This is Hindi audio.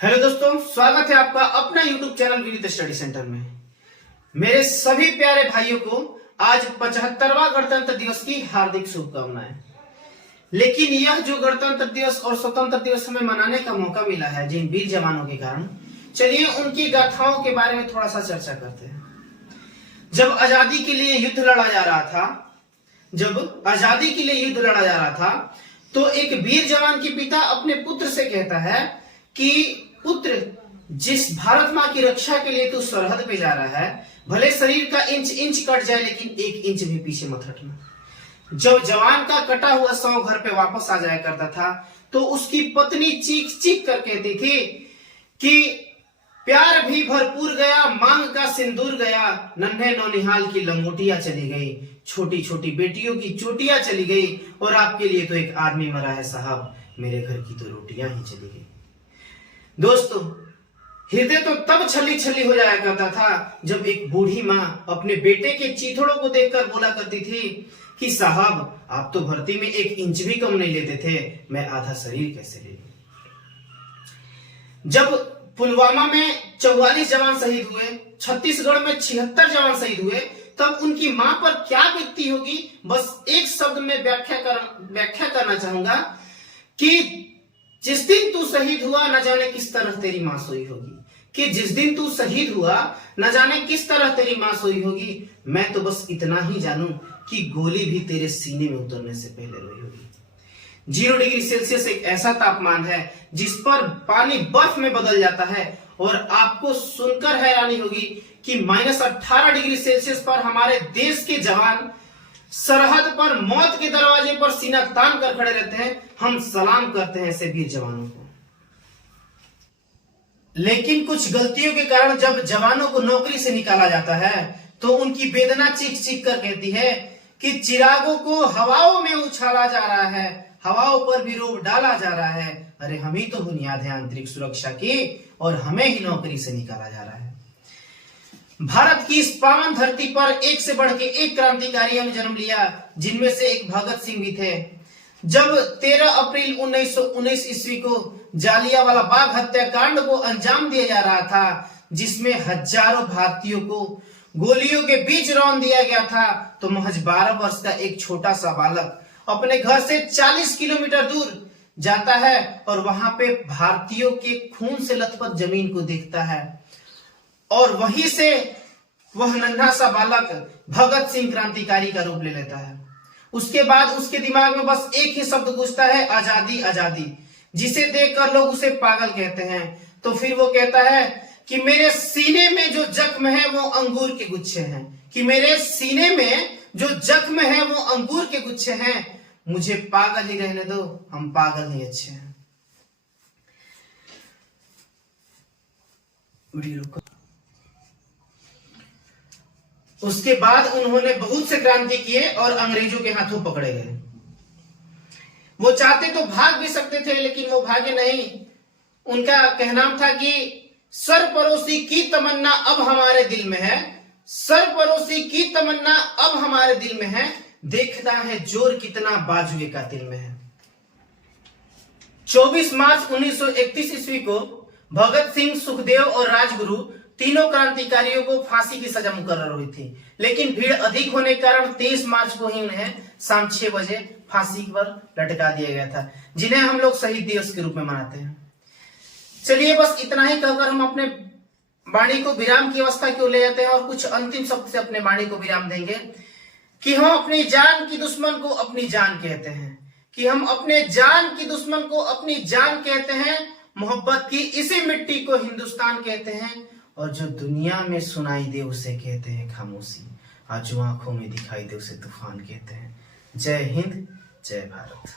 हेलो दोस्तों, स्वागत है आपका अपना YouTube channel Vineet study centre में। मेरे सभी प्यारे भाइयों को आज 75वां गणतंत्र दिवस की हार्दिक शुभकामनाएं। लेकिन यह जो गणतंत्र दिवस और स्वतंत्र दिवस हमें मनाने का मौका मिला है जिन वीर जवानों के कारण, चलिए उनकी गाथाओं के बारे में थोड़ा सा चर्चा करते हैं। जब आजादी के लिए युद्ध लड़ा जा रहा था तो एक वीर जवान के पिता अपने पुत्र से कहता है कि पुत्र, जिस भारत माँ की रक्षा के लिए तू सरहद पे जा रहा है, भले शरीर का इंच इंच कट जाए लेकिन 1 इंच भी पीछे मत हटना। जब जवान का कटा हुआ शव घर पे वापस आ जाया करता था तो उसकी पत्नी चीख चीख कर कहती थी कि प्यार भी भरपूर गया, मांग का सिंदूर गया, नन्हे नौनिहाल की लंगोटियां चली गई, छोटी छोटी बेटियों की चोटियां चली गई, और आपके लिए तो एक आदमी मरा है साहब, मेरे घर की तो रोटियां ही चली गई। दोस्तों, हृदय तो तब छली छली हो जाया करता था जब एक बूढ़ी माँ अपने बेटे के चीथड़ों को देखकर बोला करती थी कि साहब, आप तो भर्ती में 1 इंच भी कम नहीं लेते थे, मैं आधा शरीर कैसे ले लूं। जब पुलवामा में 44 जवान शहीद हुए, छत्तीसगढ़ में 76 जवान शहीद हुए, तब उनकी मां पर क्या बीतती होगी, बस एक शब्द में व्याख्या करना चाहूंगा कि जिस दिन तू शहीद हुआ न जाने किस तरह तेरी मां सोई होगी, कि जिस दिन तू शहीद हुआ न जाने किस तरह तेरी मां सोई होगी। मैं तो बस इतना ही जानूं कि गोली भी तेरे सीने में उतरने से पहले रोई होगी। 0 डिग्री सेल्सियस एक ऐसा तापमान है जिस पर पानी बर्फ में बदल जाता है, और आपको सुनकर हैरानी होगी कि -18 डिग्री सेल्सियस पर हमारे देश के जवान सरहद पर मौत के दरवाजे पर सीना तान कर खड़े रहते हैं। हम सलाम करते हैं ऐसे वीर जवानों को। लेकिन कुछ गलतियों के कारण जब जवानों को नौकरी से निकाला जाता है तो उनकी वेदना चीख चीख कर कहती है कि चिरागों को हवाओं में उछाला जा रहा है, हवाओं पर भी रोक डाला जा रहा है। अरे हम ही तो बुनियाद है आंतरिक सुरक्षा की, और हमें ही नौकरी से निकाला जा रहा है। भारत की इस पावन धरती पर एक से बढ़ के एक क्रांतिकारियों ने जन्म लिया, जिनमें से एक भगत सिंह भी थे। जब 13 अप्रैल 1919 ईस्वी को जालियांवाला बाग हत्याकांड को अंजाम दिया जा रहा था, जिसमें हजारों भारतीयों को गोलियों के बीच रौंद दिया गया था, तो महज 12 वर्ष का एक छोटा सा बालक अपने घर से 40 किलोमीटर दूर जाता है और वहां पे भारतीयों के खून से लथपथ जमीन को देखता है, और वहीं से वह नन्हा सा बालक भगत सिंह क्रांतिकारी का रूप ले लेता है। उसके बाद उसके दिमाग में बस एक ही शब्द गूंजता है, आजादी आजादी, जिसे देखकर लोग उसे पागल कहते हैं। तो फिर वो कहता है कि मेरे सीने में जो जख्म है वो अंगूर के गुच्छे हैं, कि मेरे सीने में जो जख्म है वो अंगूर के गुच्छे हैं, मुझे पागल ही रहने दो, हम पागल ही अच्छे हैं। उसके बाद उन्होंने बहुत से क्रांति किए और अंग्रेजों के हाथों पकड़े गए। वो चाहते तो भाग भी सकते थे, लेकिन वो भागे नहीं। उनका कहना था कि सरपरोसी की तमन्ना अब हमारे दिल में है, सरपरोसी की तमन्ना अब हमारे दिल में है, देखता है जोर कितना बाजुए का दिल में है। 24 मार्च 1931 ईस्वी को भगत सिंह, सुखदेव और राजगुरु तीनों क्रांतिकारियों को फांसी की सजा मुकर्रर हुई थी, लेकिन भीड़ अधिक होने के कारण 23 मार्च को ही उन्हें शाम 6 बजे फांसी पर लटका दिया गया था, जिन्हें हम लोग शहीद दिवस के रूप में मनाते हैं। चलिए बस इतना ही कहकर हम अपने वाणी को विराम की अवस्था की ओर ले जाते हैं और कुछ अंतिम शब्द से अपने वाणी को विराम देंगे कि हम अपनी जान की दुश्मन को अपनी जान कहते हैं, कि हम अपने जान की दुश्मन को अपनी जान कहते हैं, मोहब्बत की इसी मिट्टी को हिंदुस्तान कहते हैं, और जो दुनिया में सुनाई दे उसे कहते हैं खामोशी, आज जो आंखों में दिखाई दे उसे तूफान कहते हैं। जय हिंद, जय भारत।